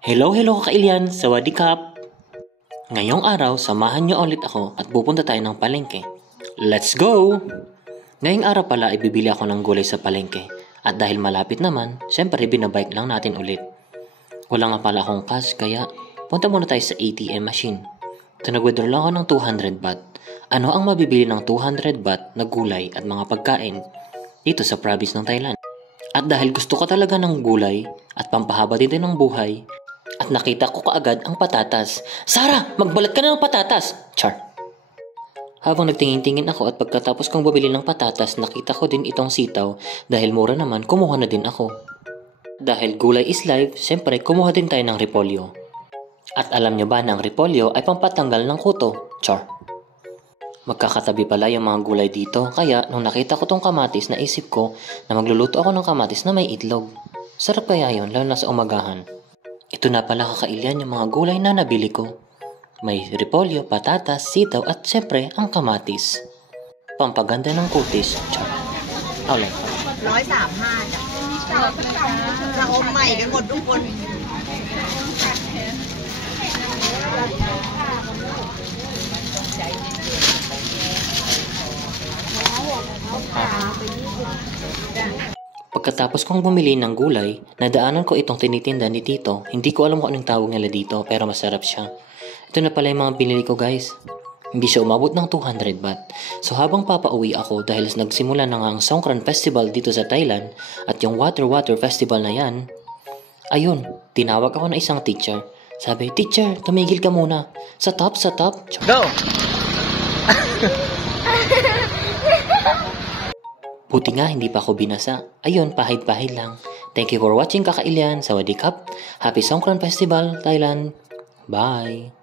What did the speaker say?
Hello Kailian! Sawadikap! Ngayong araw, samahan niyo ulit ako at pupunta tayo ng palengke. Let's go! Ngayong araw pala ibibili ako ng gulay sa palengke. At dahil malapit naman, syempre binabike lang natin ulit. Wala nga pala akong cash kaya punta muna tayo sa ATM machine. Ito nag-withdraw lang ako ng 200 baht. Ano ang mabibili ng 200 baht na gulay at mga pagkain dito sa province ng Thailand? At dahil gusto ko talaga ng gulay at pampahaba din ng buhay, at nakita ko kaagad ang patatas. Sarah, magbalat ka na ng patatas! Char. Habang nagtingin-tingin ako at pagkatapos kong bumili ng patatas, nakita ko din itong sitaw. Dahil mura naman, kumuha na din ako. Dahil gulay is life, syempre kumuha din tayo ng repolyo. At alam nyo ba na ang repolyo ay pampatanggal ng kuto? Char. Magkakatabi pala yung mga gulay dito, kaya nung nakita ko tong kamatis, naisip ko na magluluto ako ng kamatis na may itlog. Sarap kaya yun, lalo na sa umagahan. Ito na pala Kailian yung mga gulay na nabili ko. May repolyo, patatas, sitaw at syempre ang kamatis. Pampaganda ng kutis. Char. Alay. 135จ้ะจะอมใหม่กันหมดทุกคน Pagkatapos kong bumili ng gulay, nadaanan ko itong tinitinda ni Tito. Hindi ko alam kung anong tawag nila dito pero masarap siya. Ito na pala yung mga pinili ko guys. Hindi siya umabot ng 200 baht. So habang papauwi ako dahil nagsimula na nga ang Songkran Festival dito sa Thailand at yung Water Festival na yan, ayun, tinawag ako ng isang teacher. Sabi, teacher, tumigil ka muna. Sa top. Go! Buti nga hindi pa ako binasa. Ayun, pahid-pahid lang. Thank you for watching Kailian. Sawadikap. Happy Songkran Festival, Thailand. Bye!